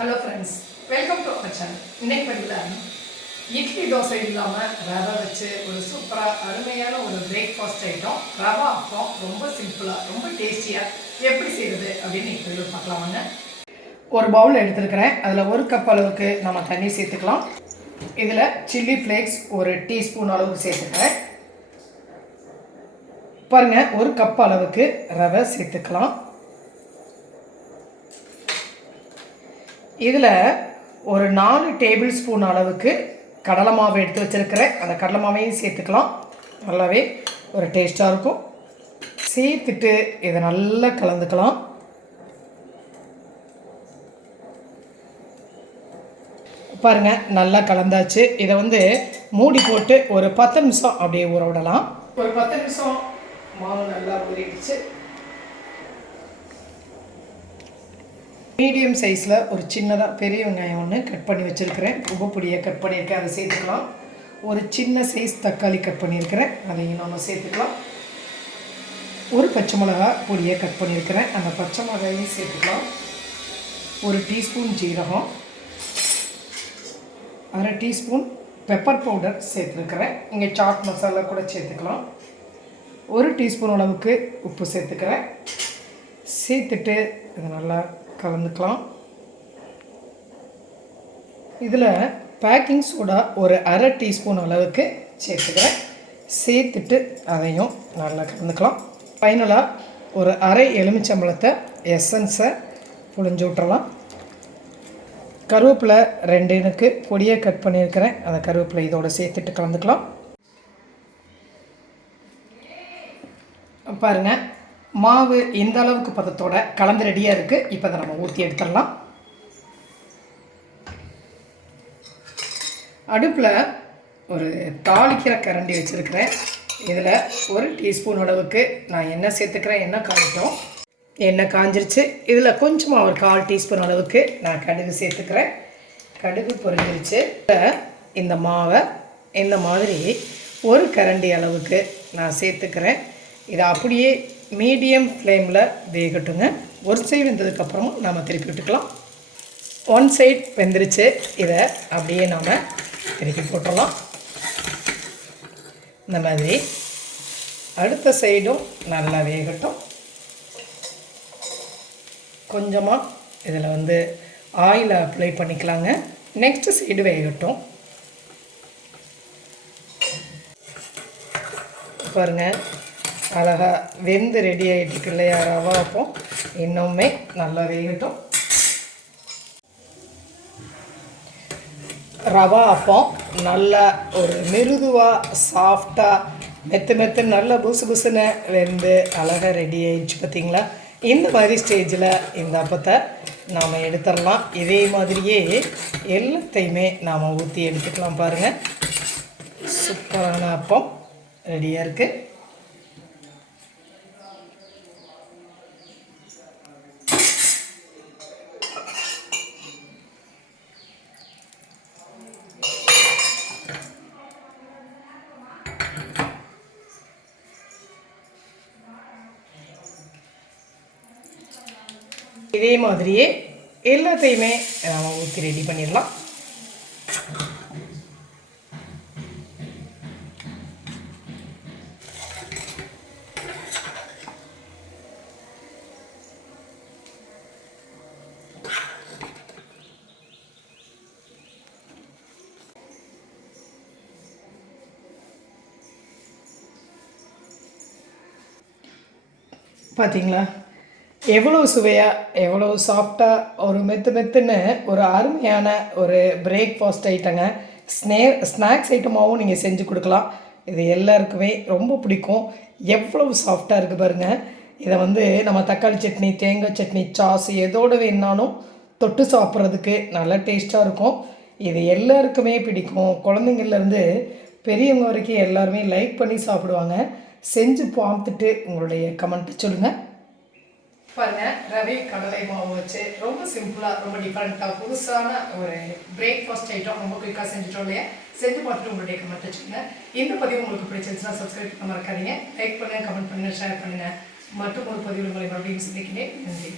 Hello friends, welcome to our channel. இன்னைக்கு பதிவில் இட்லி தோசை இல்லாமல் ரவை வச்சு ஒரு சூப்பராக அருமையான ஒரு பிரேக்ஃபாஸ்ட் ஐட்டம் ரவா அப்பம் ரொம்ப சிம்பிளாக ரொம்ப டேஸ்டியாக எப்படி செய்கிறது அப்படின்னு இப்போ பார்க்கலாமாங்க. ஒரு பவுல் எடுத்துருக்கிறேன். அதில் ஒரு கப் அளவுக்கு நம்ம தண்ணி சேர்த்துக்கலாம். இதில் சில்லி ஃப்ளேக்ஸ் ஒரு டீஸ்பூன் அளவுக்கு சேர்த்துக்கிறேன். பாருங்கள், ஒரு கப் அளவுக்கு ரவை சேர்த்துக்கலாம். இதில் ஒரு 4 டேபிள் ஸ்பூன் அளவுக்கு கடலை மாவு எடுத்து வச்சுருக்கிறேன். அந்த கடலை மாவையும் சேர்த்துக்கலாம். நல்லாவே ஒரு டேஸ்ட்டாக இருக்கும். சேர்த்துட்டு இதை நல்லா கலந்துக்கலாம். பாருங்கள், நல்லா கலந்தாச்சு. இதை மூடி போட்டு ஒரு 10 நிமிஷம் அப்படியே ஊற விடலாம். ஒரு 10 நிமிஷம் மாவு நல்லா ஊறிடுச்சு. மீடியம் சைஸில் ஒரு சின்னதாக பெரிய வெங்காயம் ஒன்று கட் பண்ணி வச்சுருக்கிறேன். உப்பு பொடியை கட் பண்ணியிருக்கேன், அதை சேர்த்துக்கலாம். ஒரு சின்ன சைஸ் தக்காளி கட் பண்ணியிருக்கிறேன், அதையும் நம்ம சேர்த்துக்கலாம். ஒரு பச்சை மிளகா பொடியை கட் பண்ணியிருக்கிறேன், அந்த பச்சை மிளகாயையும் சேர்த்துக்கலாம். ஒரு டீஸ்பூன் ஜீரகம், அரை டீஸ்பூன் பெப்பர் பவுடர் சேர்த்துருக்கிறேன். இங்கே சாட் மசாலா கூட சேர்த்துக்கலாம். ஒரு டீஸ்பூன் அளவுக்கு உப்பு சேர்த்துக்கிறேன். சேர்த்துட்டு இதை நல்லா கலந்துக்கலாம். இதில் பேக்கிங் சோடா ஒரு அரை டீஸ்பூன் அளவுக்கு சேர்த்துக்கிறேன். சேர்த்துட்டு அதையும் நல்லா கலந்துக்கலாம். ஃபைனலாக ஒரு அரை எலுமிச்சம்பழத்தை எசன்ஸை புழிஞ்சு விட்டுறலாம். கருவேப்பிலை 2 எனக்கு பொடியை கட் பண்ணியிருக்கிறேன். அந்த கருவேப்பிலை இதோடு சேர்த்துட்டு கலந்துக்கலாம். பாருங்கள், மாவு இந்த அளவுக்கு பதத்தோட கலந்து ரெடியாக இருக்குது. இப்போ அதை நம்ம ஊற்றி எடுத்துடலாம். அடுப்பில் ஒரு தாளிக்கிற கரண்டி வச்சுருக்கிறேன். இதில் ஒரு டீஸ்பூன் அளவுக்கு நான் எண்ணெய் சேர்த்துக்கிறேன். எண்ணெய் காஞ்சிட்டோம். எண்ணெய் காஞ்சிருச்சு. இதில் கொஞ்சமாக ஒரு 1/4 டீஸ்பூன் அளவுக்கு நான் கடுகு சேர்த்துக்கிறேன். கடுகு பொரிஞ்சிருச்சு. இந்த மாவை இந்த மாதிரி ஒரு கரண்டி அளவுக்கு நான் சேர்த்துக்கிறேன். இதை அப்படியே மீடியம் ஃப்ளேமில் வேகட்டுங்க. ஒரு சைடு வெந்ததுக்கப்புறமா நம்ம திருப்பி விட்டுக்கலாம். 1 சைடு வெந்துருச்சு. இதை அப்படியே நாம் திருப்பி போட்டுடலாம். இந்த மாதிரி அடுத்த சைடும் நல்லா வேகட்டும். கொஞ்சமாக இதில் ஆயில் அப்ளை பண்ணிக்கலாங்க. நெக்ஸ்ட் சைடு வேகட்டும். பாருங்கள், அழகாக வெந்து ரெடி ஆகிட்டுருக்கு இல்லையா ரவா அப்பம். இன்னுமே நல்லா வேகட்டும். ரவா அப்பம் நல்லா ஒரு மிருதுவாக சாஃப்டாக மெத்து நல்லா புசு புசுன்னு வெந்து அழகாக ரெடி ஆகிடுச்சு. பார்த்திங்களா? இந்த மாதிரி ஸ்டேஜில் இந்த அப்பத்தை நாம் எடுத்துடலாம். இதே மாதிரியே எல்லாத்தையுமே நாம் ஊற்றி எடுத்துக்கலாம். பாருங்கள், சூப்பரான அப்பம் ரெடியாக இருக்குது. இதே மாதிரியே எல்லாத்தையுமே நம்ம ஊற்றி ரெடி பண்ணிடலாம். பார்த்தீங்களா? எவ்வளோ சுவையாக, எவ்வளோ சாஃப்டாக, ஒரு மெத்துன்னு ஒரு அருமையான ஒரு பிரேக்ஃபாஸ்ட் ஐட்டங்க. ஸ்நாக்ஸ் ஐட்டமாகவும் நீங்கள் செஞ்சு கொடுக்கலாம். இது எல்லாருக்குமே ரொம்ப பிடிக்கும். எவ்வளவு சாஃப்டாக இருக்குது பாருங்கள். இதை நம்ம தக்காளி சட்னி, தேங்காய் சட்னி, சாஸ் எதோடு வேணாலும் தொட்டு சாப்பிட்றதுக்கு நல்லா டேஸ்ட்டாக இருக்கும். இது எல்லாருக்குமே பிடிக்கும். குழந்தைங்கள்லேருந்து பெரியவங்க வரைக்கும் எல்லாருமே லைக் பண்ணி சாப்பிடுவாங்க. செஞ்சு பார்த்துட்டு உங்களுடைய கமெண்ட்டை சொல்லுங்கள். பாருங்கள், ரவை கடலை மாவு வச்சு ரொம்ப சிம்பிளாக, ரொம்ப டிஃப்ரெண்ட்டாக, புதுசான ஒரு பிரேக்ஃபாஸ்ட் ஐட்டம் ரொம்ப குயிக்காக செஞ்சுட்டோம் இல்லையா? செஞ்சு பார்த்துட்டு உங்களுடைய கமெண்ட் வச்சுக்கோங்க. இந்த பதிவு உங்களுக்கு பிடிச்சிருந்துச்சுன்னா சப்ஸ்கிரைப் பண்ண மறக்காதீங்க. லைக் பண்ணுங்கள், கமெண்ட் பண்ணுங்கள், ஷேர் பண்ணுங்கள். மற்றும் ஒரு பதிவு உங்களை மறுபடியும் சந்திக்கிறேன். நன்றி.